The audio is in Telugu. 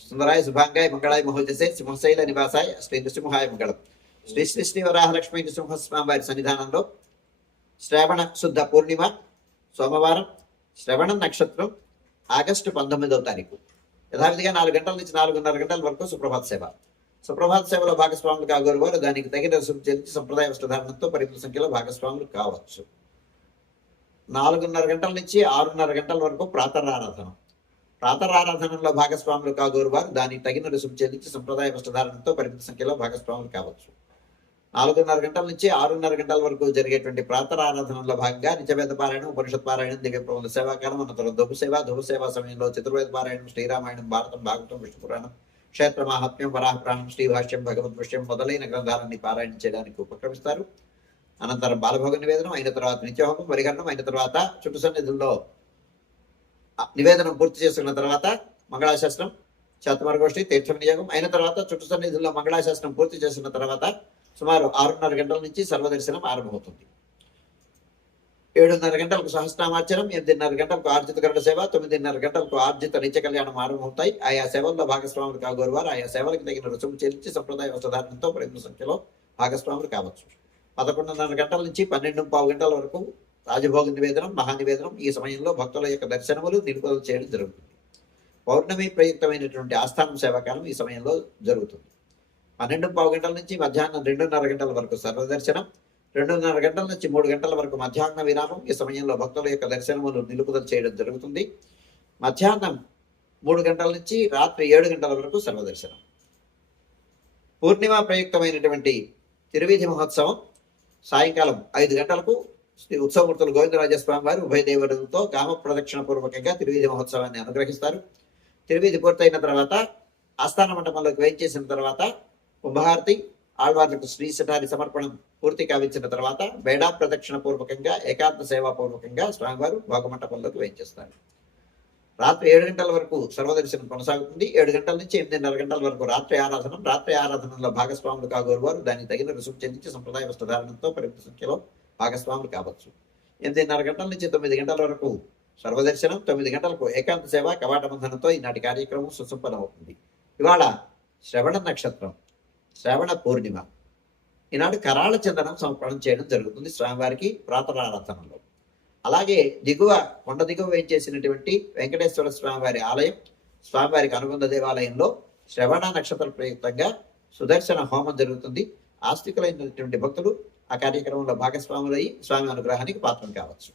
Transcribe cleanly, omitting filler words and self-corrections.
సుందరాయ శుభాంగాయ మంగళాయ మహోజసే సింహశైల నివాసాయ శ్రీ నృసింహాయ మంగళం. శ్రీ శ్రీ శ్రీ వరాహలక్ష్మీ నృసింహస్వామి వారి సన్నిధానంలో శ్రావణ శుద్ధ పూర్ణిమ సోమవారం, శ్రవణ నక్షత్రం, ఆగస్టు 19వ తారీఖు. యథావిధిగా 4 గంటల నుంచి 4:30 గంటల వరకు సుప్రభాత సేవ. సుప్రభాత సేవలో భాగస్వాములు కాగోరు వారు దానికి తగిన రుసుము చెల్లించి సంప్రదాయ వస్త్రధారణంతో పరిమిత సంఖ్యలో భాగస్వాములు కావచ్చు. 4:30 గంటల నుంచి 6:30 గంటల వరకు ప్రాతరారాధన. ప్రాతరారాధనలో భాగస్వాములు కాగోరు వారు దానికి తగిన రుసుము చెల్లించి సంప్రదాయ వస్త్రధారణంతో పరిమిత సంఖ్యలో భాగస్వాములు కావచ్చు. 4:30 గంటల నుంచి 6:30 గంటల వరకు జరిగేటువంటి ప్రాతరారాధనలో భాగంగా నిత్యవేద పారాయణం, ఉపనిషత్ పారాయణం, దివ్య ప్రబంధ సేవాకాలం, అనంతరం ధూప సేవ సమయంలో చతుర్వేద పారాయణం, శ్రీరామాయణం, భారతం, భాగవతం, విష్ణు పురాణం, క్షేత్ర మహాత్మ్యం, వరాహ పురాణం, శ్రీభాష్యం, భగవద్భృష్యం మొదలైన గ్రంథాలన్నీ పారాయణ చేయడానికి ఉపక్రమిస్తారు. అనంతరం బాలభోగ నివేదనం అయిన తర్వాత నిత్యహోమం పరిగణనం అయిన తర్వాత చుట్టు సన్నిధుల్లో నివేదనం పూర్తి చేసుకున్న తర్వాత మంగళాశాస్త్రం, శాతమరగోష్ఠి, తీర్థ వినియోగం అయిన తర్వాత చుట్టు సన్నిధుల్లో మంగళాశాస్త్రం పూర్తి చేసిన తర్వాత సుమారు 6:30 గంటల నుంచి సర్వదర్శనం ఆరంభమవుతుంది. 7:30 గంటలకు సహస్రనామార్చనం, 8:30 గంటలకు ఆర్జిత గరుడ సేవ, 9:30 గంటలకు ఆర్జిత నిత్య కళ్యాణం ఆరంభమవుతాయి. ఆయా సేవల్లో భాగస్వాములు కాగోరు వారు ఆయా సేవలకు తగిన రుసుము చెల్లించి సంప్రదాయ వస్త్రధారణంతో పరిమిత సంఖ్యలో భాగస్వాములు కావచ్చు. 11:30 గంటల నుంచి 12:15 గంటల వరకు రాజభోగ నివేదనం, మహానివేదనం. ఈ సమయంలో భక్తుల యొక్క దర్శనములు నిలుపుదల చేయడం జరుగుతుంది. పౌర్ణమి ప్రయుక్తమైనటువంటి ఆస్థానం సేవాకాలం ఈ సమయంలో జరుగుతుంది. 12:15 గంటల నుంచి మధ్యాహ్నం 2:30 గంటల వరకు సర్వదర్శనం, 2:30 గంటల నుంచి 3 గంటల వరకు మధ్యాహ్న విరామం. ఈ సమయంలో భక్తుల యొక్క దర్శనములు నిలుపుదల చేయడం జరుగుతుంది. మధ్యాహ్నం 3 గంటల నుంచి రాత్రి 7 గంటల వరకు సర్వదర్శనం. పూర్ణిమ ప్రయుక్తమైనటువంటి తిరువీధి మహోత్సవం సాయంకాలం 5 గంటలకు శ్రీ ఉత్సవమూర్తులు గోవిందరాజస్వామి వారు ఉభయ దేవతలతో గ్రామ ప్రదక్షిణ పూర్వకంగా తిరువీధి మహోత్సవాన్ని అనుగ్రహిస్తారు. తిరువీధి పూర్తయిన తర్వాత ఆస్థాన మండపంలోకి వేయించేసిన తర్వాత కుంభహారతి, ఆళ్వార్లకు శ్రీ శటారి సమర్పణం పూర్తి కావించిన తర్వాత బేడా ప్రదక్షిణ పూర్వకంగా ఏకాంత సేవా పూర్వకంగా స్వామివారు భోగమంటపంలోకి వేయించేస్తారు. రాత్రి 7 గంటల వరకు సర్వదర్శనం కొనసాగుతుంది. 7 గంటల నుంచి 8:30 గంటల వరకు రాత్రి ఆరాధన. రాత్రి ఆరాధనలో భాగస్వాములు కాగోరు వారు దానికి తగిన రుసుము చెల్లించి సంప్రదాయ వస్త్రధారణంతో పరిమిత సంఖ్యలో భాగస్వాములు కావచ్చు. 8:30 గంటల నుంచి 9 గంటల వరకు సర్వదర్శనం, 9 గంటలకు ఏకాంత సేవ కవాట బంధనంతో ఈనాటి కార్యక్రమం సుసంపన్నమవుతుంది. ఇవాళ శ్రవణ నక్షత్రం, శ్రావణ పూర్ణిమ. ఈనాడు కరాళ చందనం సమర్పణం చేయడం జరుగుతుంది స్వామివారికి ప్రాతరారాధనలో. అలాగే కొండ దిగువ వేయించేసినటువంటి వెంకటేశ్వర స్వామివారి ఆలయం, స్వామివారికి అనుబంధ దేవాలయంలో శ్రవణ నక్షత్ర ప్రయుక్తంగా సుదర్శన హోమం జరుగుతుంది. ఆస్తికులైనటువంటి భక్తులు ఆ కార్యక్రమంలో భాగస్వాములయ్యి స్వామి అనుగ్రహానికి పాత్రం కావచ్చు.